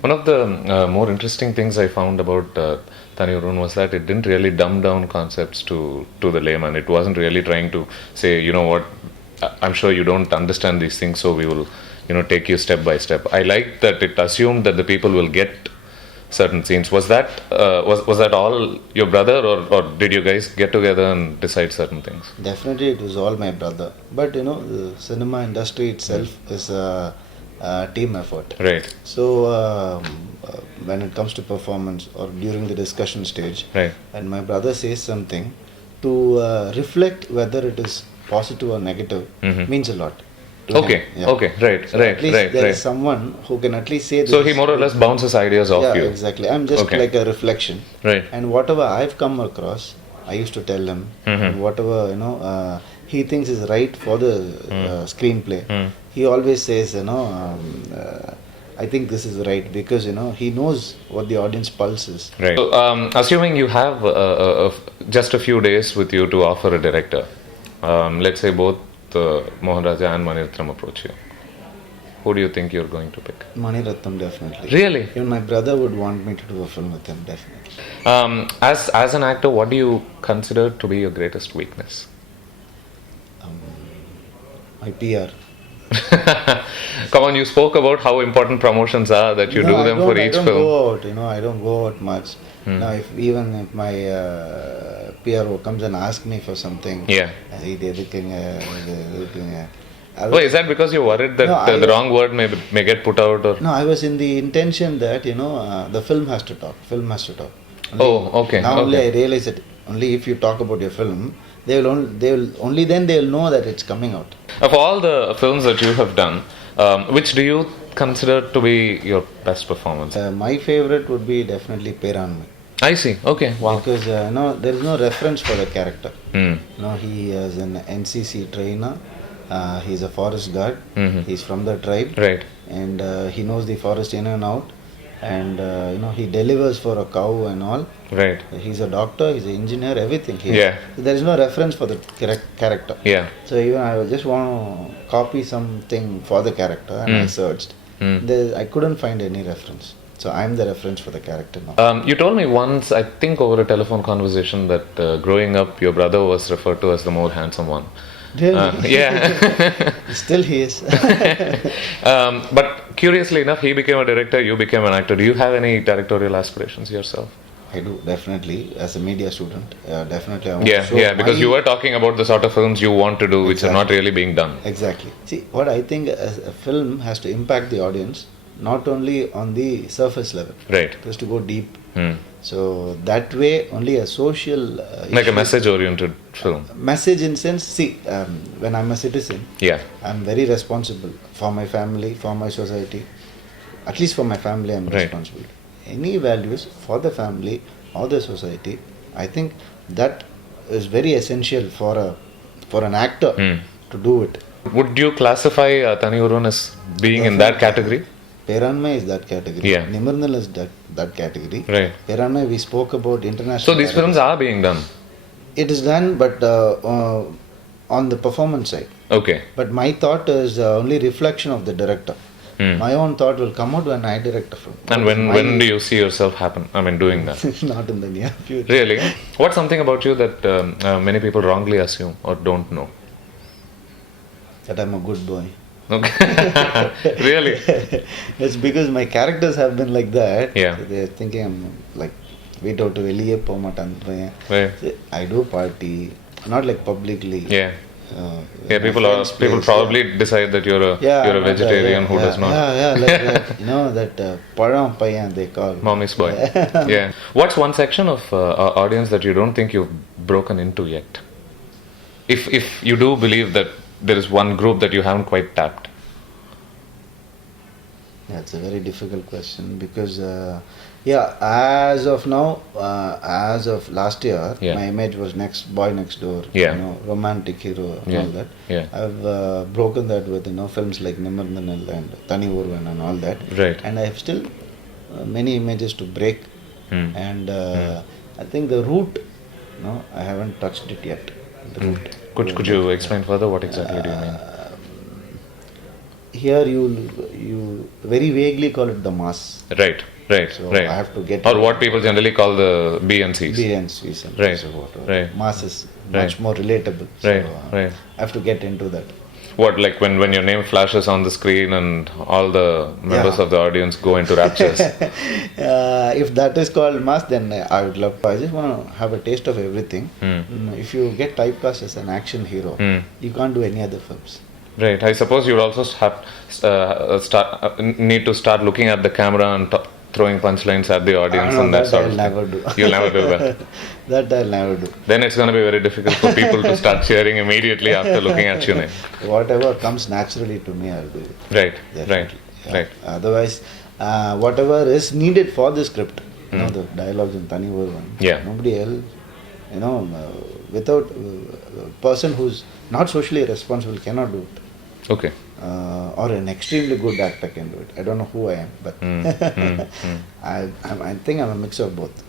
One of the more interesting things I found about Thani Oruvan was that it didn't really dumb down concepts to the layman. It wasn't really trying to say, you know what, I'm sure you don't understand these things, so we will, take you step by step. I like that it assumed that the people will get certain scenes. Was that was that all your brother, or did you guys get together and decide certain things? Definitely, it was all my brother. But the cinema industry itself is a team effort. Right. So when it comes to performance or during the discussion stage, Right. and my brother says something, to reflect whether it is positive or negative means a lot. to Okay. him. Yeah. Okay. Right. So Right. at least Right. there Right. is someone who can at least say this. So he more or less bounces ideas off Yeah, you. exactly. I'm just Okay. like a reflection. Right. And whatever I've come across, I used to tell him. And whatever he thinks is right for the screenplay. He always says, I think this is right because he knows what the audience pulse is. Right. So, assuming you have just a few days with you to offer a director, let's say both Mohan Raja and Mani Ratnam approach you, who do you think you're going to pick? Mani Ratnam, definitely. Really? Even my brother would want me to do a film with him, definitely. As an actor, what do you consider to be your greatest weakness? My PR. Come on, you spoke about how important promotions are, that you do them for each I don't film. go out, I don't go out much. Now, if my PRO comes and asks me for something, Yeah. I Oh, is that because you're worried that No, the wrong word may get put out? Or? No, I was in the intention that the film has to talk. Film has to talk. Oh, okay. Now only Okay. I realize that only if you talk about your film, they will only then they will know that it's coming out. Of all the films that you have done, which do you consider to be your best performance? My favorite would be definitely Peranmai. I see. Okay. Wow. Because there is no reference for the character. Hmm. He is an NCC trainer. He's a forest guard. He's from the tribe. Right. And he knows the forest in and out. And he delivers for a cow and all. Right. He's a doctor. He's an engineer. Everything. Yeah. So there is no reference for the character. Yeah. So even I just want to copy something for the character, and I searched. I couldn't find any reference. So I'm the reference for the character now. You told me once, I think over a telephone conversation, that growing up, your brother was referred to as the more handsome one. Really? Yeah. Still he is. But curiously enough, he became a director, you became an actor. Do you have any directorial aspirations yourself? I do, definitely. As a media student, definitely I want Yeah, to show yeah, because my- you were talking about the sort of films you want to do, which are not really being done. Exactly. See, what I think as a film has to impact the audience, not only on the surface level. Right. It has to go deep. So that way, only a social Like a issue- message-oriented film. message in sense. See, when I'm a citizen, Yeah. I'm very responsible for my family, for my society. At least for my family, I'm Right. responsible. Any values for the family or the society, I think that is very essential for an actor to do it. Would you classify Thani Oruvan as being in that category? Peranmai is that category. Yeah. Nimirnal is that category. Right. Peranmai, we spoke about international. So these films are being done. It is done, but on the performance side. Okay. But my thought is only reflection of the director. My own thought will come out when I direct a film. And when do you see yourself doing that? Not in the near future. Really? What's something about you that many people wrongly assume or don't know? That I'm a good boy. Okay. Really? It's because my characters have been like that. Yeah. So they're thinking I'm like, வீட்டை விட்டு வெளியே போக மாட்டேன் Right. I do party, not like publicly. Yeah. With Yeah, my people friends' place, probably decide that you're a vegetarian who does not. Like that பழம் பையன் they call. Mommy's boy. Yeah. What's one section of our audience that you don't think you've broken into yet? If you do believe that there is one group that you haven't quite tapped. That's a very difficult question because as of now, as of last year, Yeah. my image was boy next door, Yeah. romantic hero and Yeah. all that. Yeah. I've broken that with films like Nimirnal and Thani Oruvan and all that. Right. And I have still many images to break, and I think the root, I haven't touched it yet. The root. Could you explain further what exactly do you mean? here you very vaguely call it the mass. Right. So I have to get or what people generally call the BNCs. BNCs and Right. so whatever. Right. Mass is much more relatable. Right. So Right. I have to get into that. What, like when your name flashes on the screen and all the members Yeah. of the audience go into raptures? If that is called mass, then I would love. I just want to have a taste of everything. If you get typecast as an action hero, you can't do any other films. Right. I suppose you'll also have need to start looking at the camera and throwing punchlines at the audience No, and that that sort I'll of never thing. do. You'll never do that. That I'll never do. Then it's going to be very difficult for people to start cheering immediately after looking at your name. Whatever comes naturally to me, I'll do it. Right. Definitely. Yeah. Right. Otherwise, whatever is needed for the script, the dialogues in Thani Oruvan, Yeah. nobody else, without a person who's not socially responsible cannot do it. Okay. Or an extremely good actor can do it. I don't know who I am, but I think I'm a mix of both.